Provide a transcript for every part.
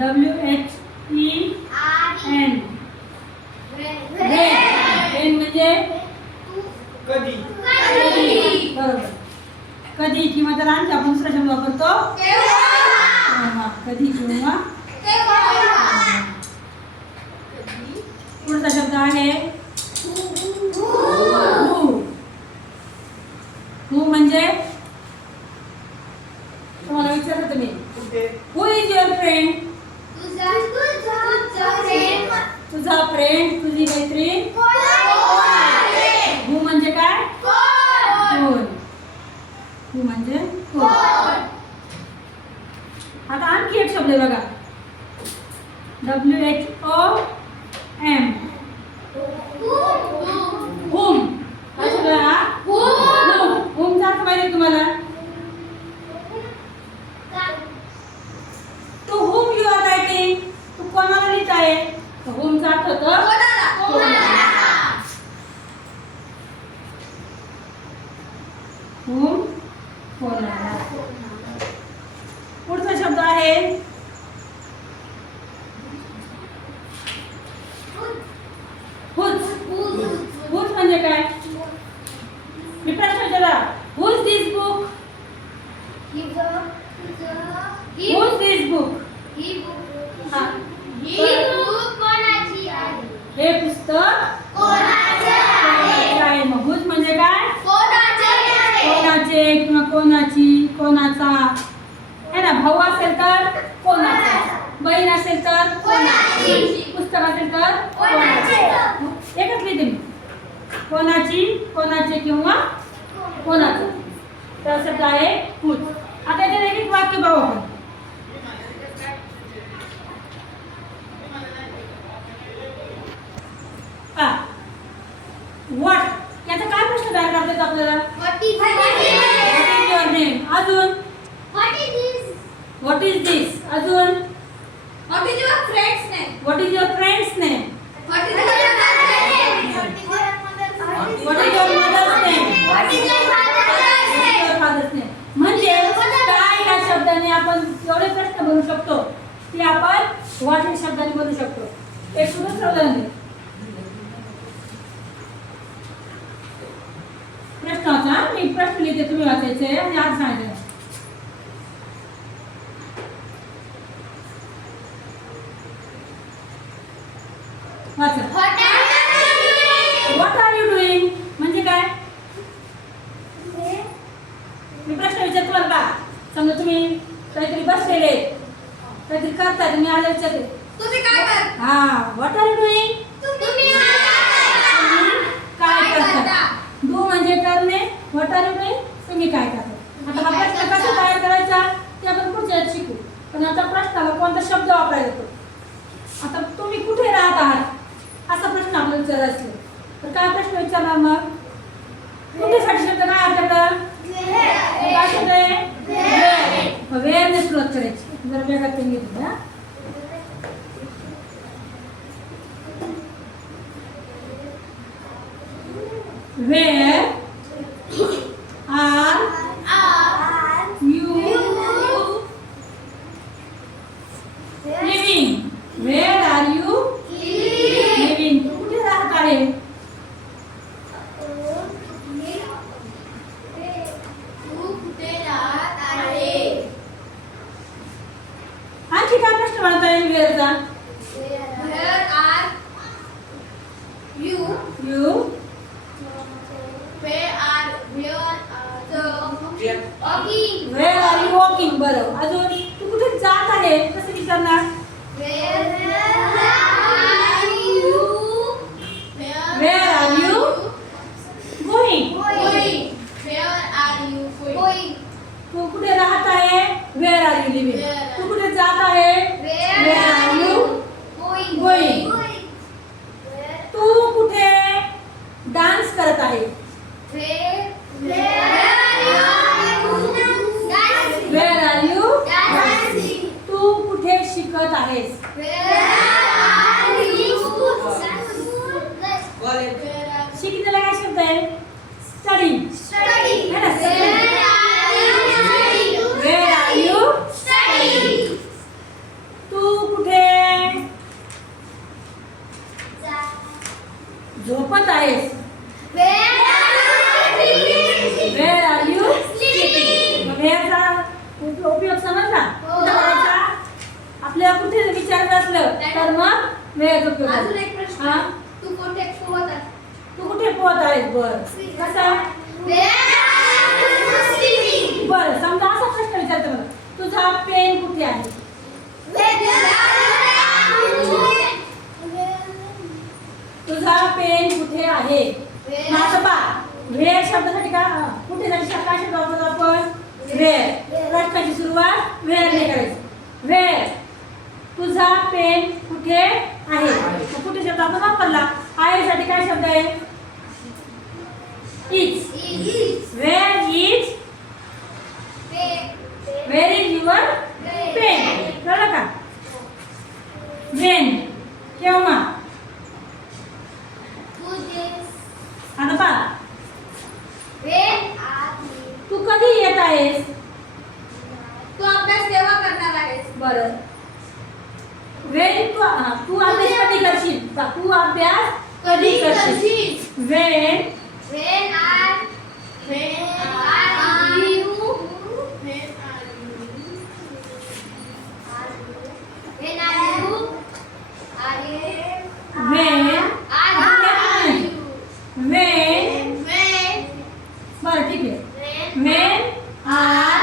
WHEN. When म्हणजे कधी. बरोबर. कधी किंवा त्याला आणखी आपण दुसरा शब्द वापरतो तेव्हा. कधी किंवा पुढचा शब्द आहे हू म्हणजे तुम्हाला विचारलं तुम्ही हू इज युअर फ्रेंड. तुझा फ्रेंड तुझी मैत्रीण हू म्हणजे काय कोण. हू म्हणजे कोण. आता आणखी एक शब्द आहे बघा WHOM. होम. काय शब्द आहे हा होमचा अर्थ माहिती आहे तुम्हाला. To whom you are writing. तू कोणाला लिहित आहे. होमचा अर्थ होतो होम कोणाला. पुढचा शब्द आहे हुज. हुज म्हणजे काय. मी प्रश्न विचारला who's this book. Who's this book. हे पुस्तक कोणाचे आहे. मग हुज म्हणजे काय कोणाचे किंवा कोणाची कोणाचा है ना. भाऊ असेल तर कोणाचा. बहीण असेल तर कोणाची. पुस्तक असेल तर कोणाचे. एकच लिहिते मी कोणाची कोणाचे किंवा कोणाचं. तर शब्द आहे हुज. आता याच्यात एक एक वाक्य बघू आपण. व्हॉट याचा काय प्रश्न तयार करता येतो आपल्याला. What is your name. अजून व्हॉट इज दिस. अजून What is your friend's name? What is your friend's name. What is your mother's name? What is your mother's name. What is your father's name? Father's name. म्हणजे काय या शब्दाने आपण एवढे प्रश्न बोलू शकतो की आपण व्हॉट या शब्दाने बोलू शकतो. एक सुद्धा उदाहरण दे. प्रश्नाचा मी प्रश्न लिहिते तुम्ही वाचायचे आणि आज सांगायचे. वाचा. व्हॉट आर यू डुईंग म्हणजे काय. मी प्रश्न विचारतो बरं का. समजा तुम्ही काहीतरी बसलेले काहीतरी करताय तुम्ही आले विचारते तुम्ही काय करता? हा व्हॉट आर यू डुईंग. तुम्ही काय करता. डू म्हणजे करणे. व्हॉट आर यू डुईंग तुम्ही काय करता. आता हा प्रश्न कसा तयार करायचा ते आपण पुढच्या शिकू. पण आता प्रश्नाला कोणता शब्द वापरायचा येतो. आता तुम्ही कुठे राहत आहात असा प्रश्न आपल्याला विचारायचा असेल तर काय प्रश्न विचारणार. मग कुठेसाठी शब्द काय अर्थ काय शब्द आहे वेअरने सुरुवात करायची. जरा वेगळा पेन घेतली हा. Where are you living. Where are you living. तू कुठे राहत आहे. आणखी काय प्रश्न म्हणता येईल वेअरचा. Where are you? You Where are the walking? Where are you walking. बरं अजून तू कुठे जात आहे कसं विचारणार. Where are you? Where are you going. Going. Where are you going? तू कुठे राहत आहे. Where are you living. तू कुठे जात आहे. Where are you going. तू कुठे डान्स करत आहे. Where are you dancing? तू कुठे शिकत आहेस. Where are you शिकण्याला काय शब्द आहे स्टडी. studying? है ना. Where are you studying? Where are you Studying. तू उपयोग समजला हो. कुठं करायचा आपल्याला कुठे विचारायचं असलं तर मग वेळेचा उपयोग अजून करायचा. एक प्रश्न हा तू कोणत्या पोहतात तू कुठे पोहत आहेस बर कसा बर समजा असा प्रश्न विचारतो मला तुझा पेन कुठे आहे तुझा पेन कुठे आहे मग आता पहा वेळ शब्दासाठी का कुठे साठी काय शब्द वापरतो आपण वेळ प्रश्नाची सुरुवात वेळेने करायची वेळ तुझा पेन कुठे आहे मग कुठे शब्द आपण वापरला आहे साठी काय शब्द आहे is where is where is your pen कळलं का वेन केव्हा आता पहा तू कधी येत आहेस तू अभ्यास केव्हा करणार आहेस बरं वेन तू अभ्यास कधी करशील तू अभ्यास कधी करशील वेन When बरं ठीक आहे when are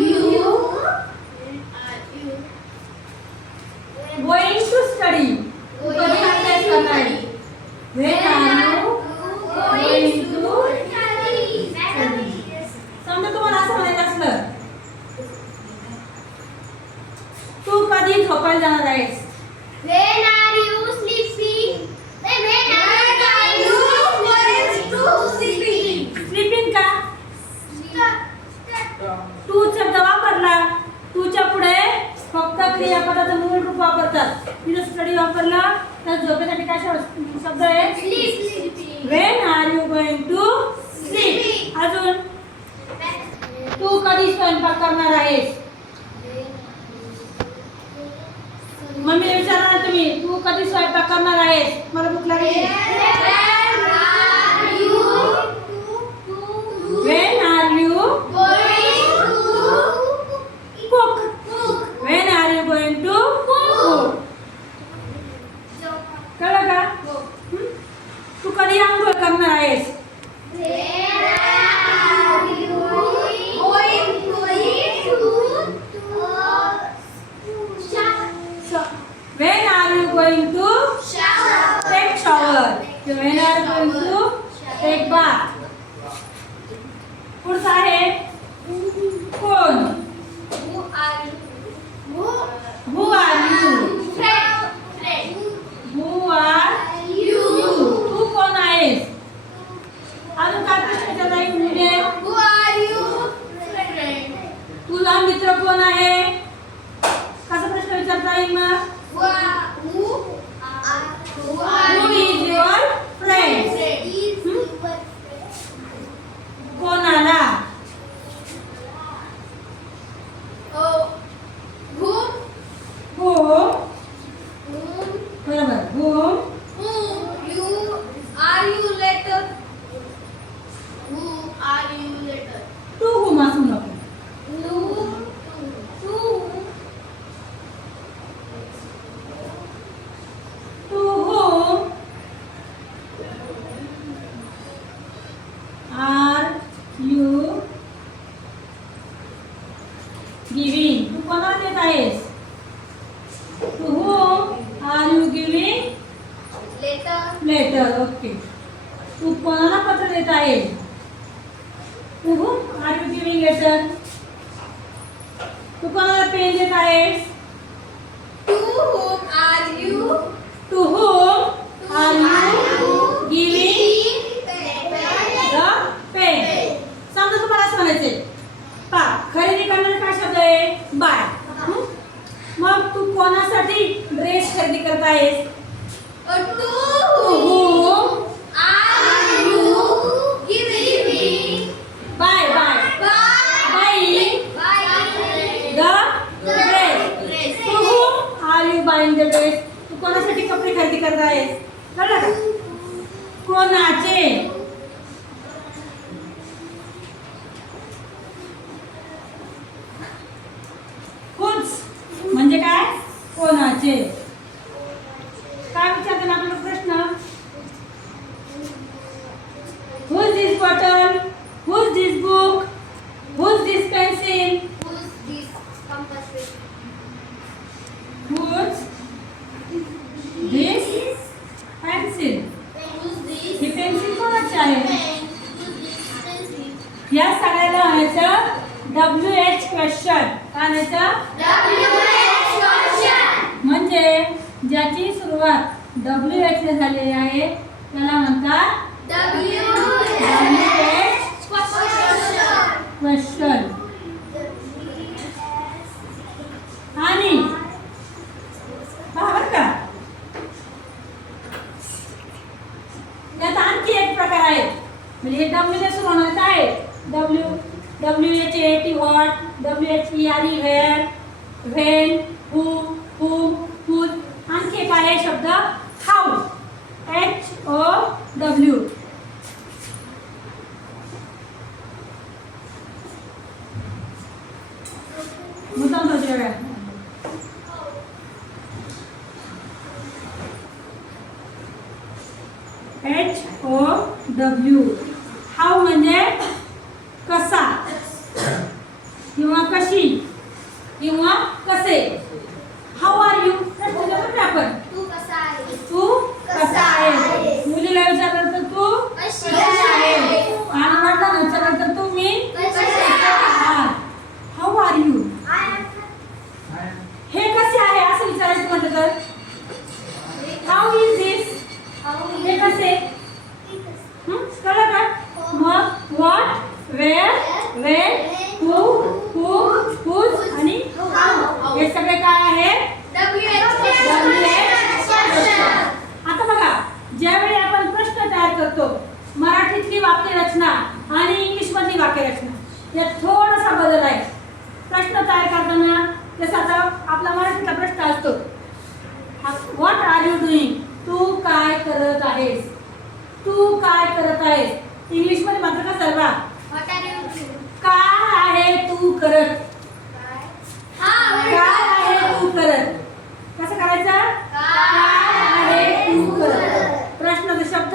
you going to study कधी अभ्यास करणार आहे when are you going to समजा तुम्हाला असं म्हणायचं असलं तू कधी झोपायला जाणार आहेस When are you sleeping? When are you going to sleeping? Sleeping का तू शब्द वापरला तूच्या पुढे फक्त क्रियापदाचं मूळ रूप वापरतात तिथं स्टडी वापरला तर झोपेसाठी काय शब्द आहे Sleeping. When are you going to sleep अजून तू कधी स्वयंपाक करणार आहेस मम्मी विचारणार तुम्ही तू कधी स्वयंपाक करणार आहेस मला भूक लागली when are you cook when are you going to cook कळलं का हं? तू कधी आंघोळ करणार आहेस when are you going to take shower when are you going to take bath पुढचा आहे कोण हु आर यू तू कोण आहेस अजून काय प्रश्न विचारता येईल मुले तुझा मित्र कोण आहे कसा प्रश्न विचारता येईल मग Who is your friend? कोणाला who बरोबर whom to whom असू नको to whom are you giving तू कोणाला देत आहेस to whom are you giving letter okay तू कोणाला पत्र देत आहेस to whom are you giving letter तू कोणाला पेन देत आहेस to whom are you giving the pen समजा तुम्हाला असं म्हणायचंय पा खरेदी करणारा काय शब्द आहे बाय मग तू कोणासाठी ड्रेस खरेदी करत आहेस to whom by buying the dress to whom are you buying the dress तू कोणासाठी कपडे खरेदी करत आहेस कळलं का कोणाचे कोणाचे? काय विचारते ना आपला प्रश्न? Who is this bottle? Who is this book? Who is this pencil? Who's this compass? Who's this pencil? Who's this? He pencil कोणाची आहे? pen? Who's this pencil? या सगळ्याला म्हणायचं WH क्वेश्चन. काय म्हणायचं? WH question. म्हणजे ज्याची सुरुवात WH ने झालेली आहे त्याला म्हणतात WH question. क्वेश्चन. आणि बरोबर का त्यात आणखी एक प्रकार आहे. म्हणजे हे W ने सुरू होणार काय? WHAT what, WHERE where, when, who, whom, whose. आणखी एक आहे शब्द हाऊ, HOW. मुद्दाम होते बघा. HOW. हाऊ म्हणजे कसा किंवा कशी किंवा कसे. हाऊ आर यू आपण तू कसा आहे? तू कसा आहे. मुलीला विचारलं तर तू कशी आहे. आहे? आणि वडिलांना विचारलं तर तुम्ही कशी आहे? How are you. हे कसे आहे असं विचारायचं म्हटलं तर हाऊ इज दिस. हे कसे कळलं का? मग what, where, when, who, whose आणि हाऊ हे सगळे काय आहेत? आता बघा ज्यावेळी आपण प्रश्न तयार करतो मराठीतली वाक्यरचना आणि इंग्लिश मधली वाक्यरचना यात थोडासा बदल आहे. प्रश्न तयार करताना जसा आता आपला मराठीचा प्रश्न असतो व्हॉट आर यू डुईंग. तू काय करत आहेस. तू काय करत आहेस. इंग्लिश मध्ये मात्र का सर्वा काय आहे तू करत. काय आहे तू करत. कसं करायचं? काय आहे तू करत. प्रश्नाचा शब्द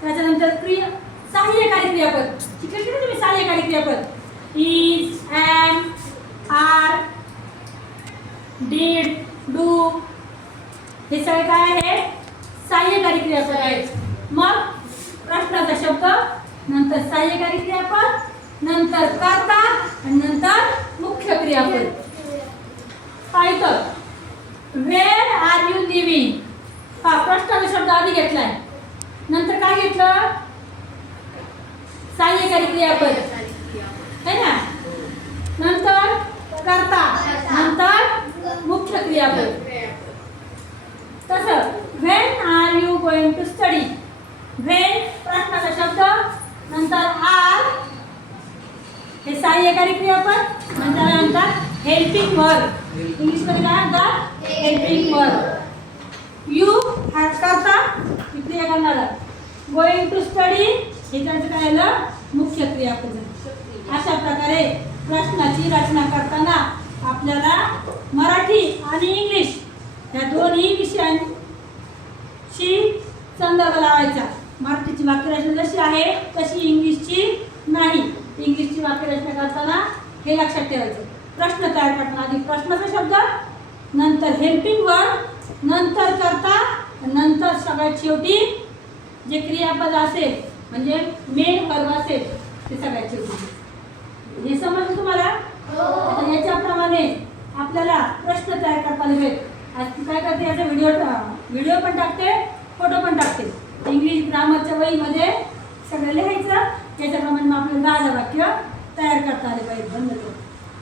त्याच्यानंतर क्रिया सहाय्यकारी क्रियापद. शिकले की तुम्ही सहाय्यकारी क्रियापद? Is, am, are, did, do हे सगळे काय आहे? सहाय्यकारी क्रियापद आहेत. मग प्रश्नाचा शब्द नंतर सहाय्यकारी क्रियापद नंतर कर्ता आणि नंतर मुख्य क्रियापद. पाहिलं वेअर आर यू लिव्हिंग. हा प्रश्नाचा शब्द आधी घेतलाय नंतर काय घेतलं? सहाय्यकारी क्रियापद है ना. नंतर कर्ता नंतर मुख्य क्रियापद. तसं when are you going to study. When प्रश्नाचा शब्द नंतर आर हे सहाय्यकारी क्रियापद नंतर म्हणतात हेल्पिंग वर्ब. इंग्लिश मध्ये काय म्हणतात? Helping verb. यू हा करता क्रिया करणारा. गोइंग टू स्टडी हे त्यांचं काय आलं? मुख्य क्रियापद. अशा प्रकारे प्रश्नाची रचना करताना आपल्याला मराठी आणि इंग्लिश या दोन्ही विषयांशी संदर्भ लावायचा. मराठीची वाक्यरचना जशी आहे तशी इंग्लिशची नाही. इंग्लिशची वाक्यरचना करताना हे लक्षात ठेवायचं. प्रश्न तयार करताना आधी प्रश्नाचा शब्द नंतर हेल्पिंग वर्ब नंतर करता नंतर सगळ्यात शेवटी जे क्रियापद असेल म्हणजे मेन वर्ब असेल ते सगळ्यात शेवटी. हे समजलं तुम्हाला? आता याच्याप्रमाणे आपल्याला प्रश्न तयार करताना वेळ आज काय करते याचा व्हिडिओ पण टाकते फोटो पण टाकते. इंग्लिश ग्रामरच्या वहीमध्ये सगळं लिहायचं. त्याच्याप्रमाणे मग आपल्याला 10 वाक्य तयार करता आले पाहिजे. बंद करू.